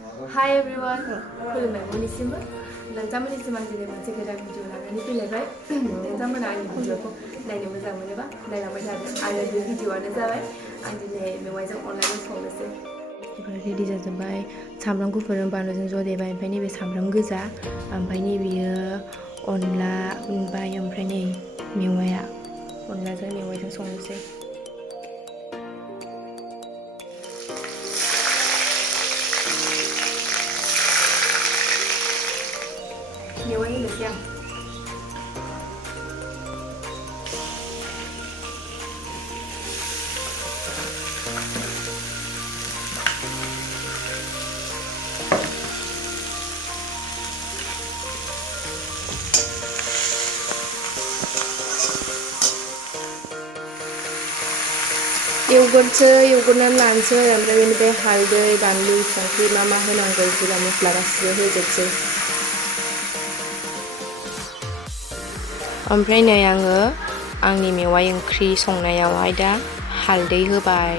Hi everyone, खुलुमबाय बयनिसिमबो नोंथांमोननिसिम आं दिनै मोनसे गोदान भिडिअ लानानै फैलायबाय नोंथांमोना आंनि भिडिअखौ नायनो मोजां मोनोबा नायलांबाय थादो आरो बे भिडिअआनो जाबाय आं दिनै मेवाइजों अनलाजों संनोसै रेडि जाजोब्बाय सामब्राम गुफुरजों बानलुजों ज' देबाय ओमफ्राय नैबे सामब्राम गोजा ओमफ्राय नैबेयो अनला उनबाय ओमफ्राय नै मेवाइया अनलाजों मेवाइजों संनोसै मेवाइ होनोसै आं एवगोरनानै लानोसै ओमफ्राय बेनिफ्राय हालदै बानलु संख्रि मा होनांगौ जिरा मस्ला गासिबो होजोबसै ओमफ्राय नै आङो आंनि मेवाइ ओंख्रि संनायावहाय दा हालदै होबाय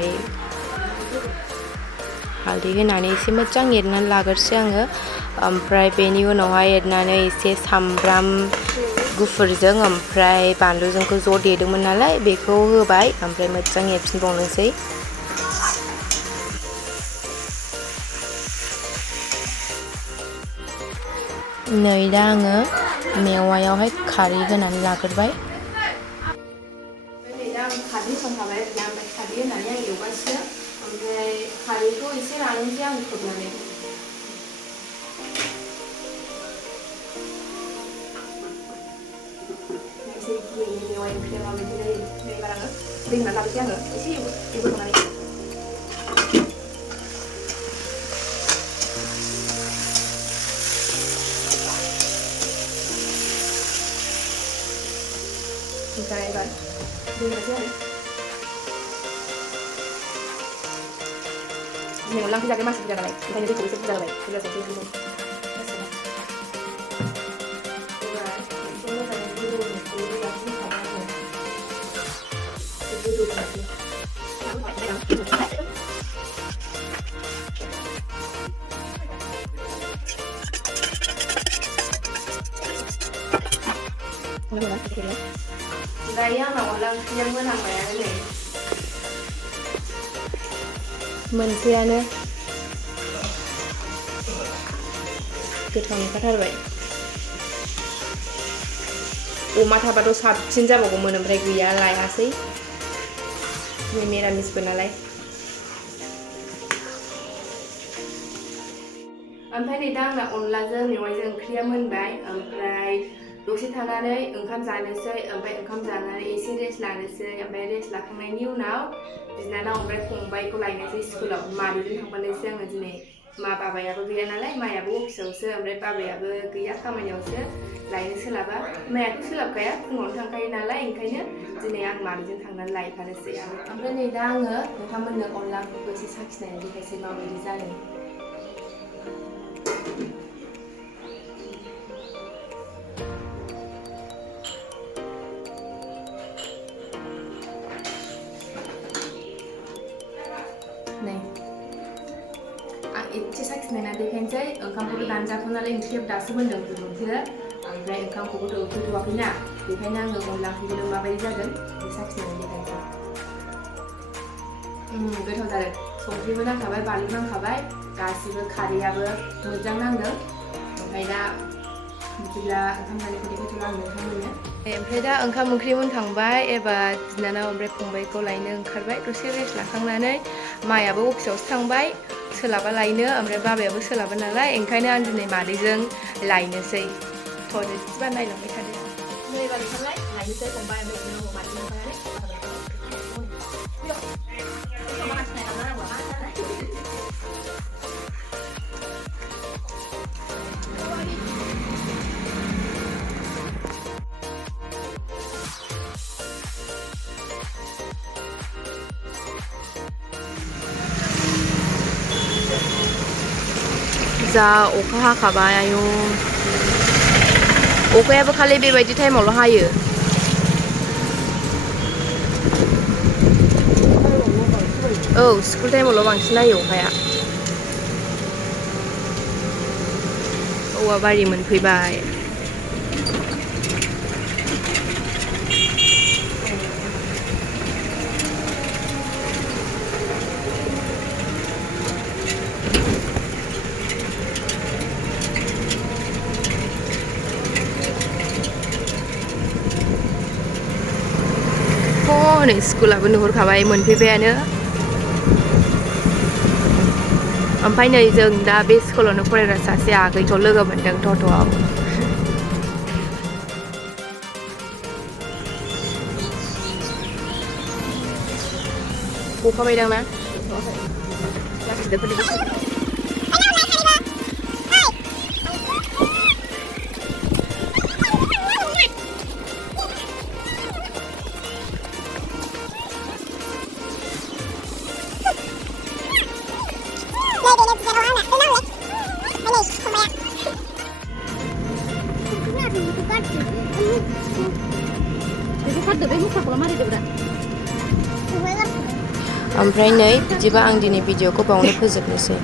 हालदै होनानै एसे मोजां एरनानै लाग्रोसै आङो ओमफ्राय बेनि उनावहाय एरनानै एसे सामब्राम गुफुरजों ओमफ्राय बानलुजोंखौ ज' देदोंमोन नालाय बेखौ होबाय ओमफ्राय मोजां एरफिनबावनोसै नै दा आङो मेवायावहाय खारै होनानै लाग्रोबाय नै दा आं खारै होखांखाबाय आरोना ओमफ्राय खारै होनानै आं एवगासिनो ओमफ्राय खारैखौ एसे लानोसै आं खोबनानै एसे गियोनो मेवाइ ओंख्रिया माबायदि जायो एबार आङो दै होनानै लानोसै आङो एसे एवखांनानै ओमफ्राय एबार दै होनोसै आरो दिनै अनला ओंख्रि जागोन मानसि बुरजा नालाय ओंखायनो दैखौ एसे बुरजा होबाय बुरजा संख्रि ओंख्रिखौ दायो आंना अनला ओंख्रिया मोनहांबायानो नै मोनसेयानो गोथाव नुखाथारबाय अमा थाबाथ' साबसिन जाबावगौमोन ओमफ्राय गैया लायासै दिनै मिरामिसबो नालाय ओमफ्राय नै दा आंना अनलाजों मेवाइजों ओंख्रिया मोनबाय ओमफ्राय दसे थानानै ओंखाम जानोसै ओमफ्राय ओंखाम जानानै एसे रेस्ट लानोसै ओमफ्राय रेस्ट लाखांनायनि उनाव बिनानाव ओमफ्राय फंबायखौ लायनोसै स्कुलाव मादैजों थांफानोसै आङो दिनै बाबायाबो गैया नालाय मायाबो अफिसावसो ओमफ्राय बाबायाबो गैया खामानियावसो लायनो सोलाबा मायाथ' सोलाबखाया फुङावनो थांखायो नालाय ओंखायनो दिनै आं मादैजों थांनानै लायफानोसै ओमफ्राय नै दा आङो नोंथांमोननो अनला ओंख्रिखौ एसे साखिनानै देखायसै माबायदि जादों नै आं एसे साखिनायना देखायनोसै ओंखामखौथ' दानजाथ'नानै ओंख्रिया दासो मोन्दों गुदुंसो ओमफ्राय ओंखामखौबोथ' उखैथ'वाखैना बेखायनो आङो अनला ओंख्रिखौनो माबायदि जागोन बे साखिनानै देखायनोसै गोथाव जादों संख्रिबो नांखाबाय बानलु नांखाबाय गासिबो खारैयाबो मोजां नांदों ओमफ्राय दा बिदिब्ला ओंखाम जानायखौ देखायथ'ला आं नोंथांमोननो ओमफ्राय दा ओंखाम ओंख्रि मोनखांबाय एबार बिनानाव ओमफ्राय फंबायखौ लायनो ओंखारबाय दसे रेस्ट लाखांनानै मायाबो अफिसावसो थांबाय सोलाबा लायनो ओमफ्राय बाबायाबो सोलाबा नालाय ओंखायनो आं दिनै मादैजों लायनोसै थ' बिदिबा नायलांबाय थादो नै एबार ओंखारबाय लायनोसै फंबाय ओमफ्राय बिनानाव मादैजों ओंखारनानै जा अखा हाखाबाय आयु अखायाबो खालि बेबायदि टाइमावल' हायो औ स्कुल टाइमावल' बांसिन हायो अखाया औवा बारि मोनफैबाय नै स्कुलाबो नुहुरखाबाय मोनफैबायानो ओमफ्राय नै जों दा बे स्कुलावनो फरायग्रा सासे आगैखौ लोगो मोनदों टट'आव गखाबायदां ना ओमफ्राय नै बिदिबा आं दिनै भिडिअखौ बावनो फोजोबनोसै